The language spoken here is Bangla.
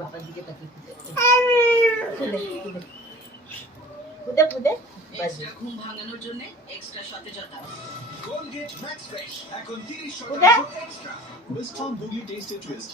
বাবার দিকে তাকিয়ে ঘুম ভাঙানোর জন্য এক্সট্রা সতেজতা Colgate Max Fresh এখন 30% extra Wisdom Boogie Taste Twist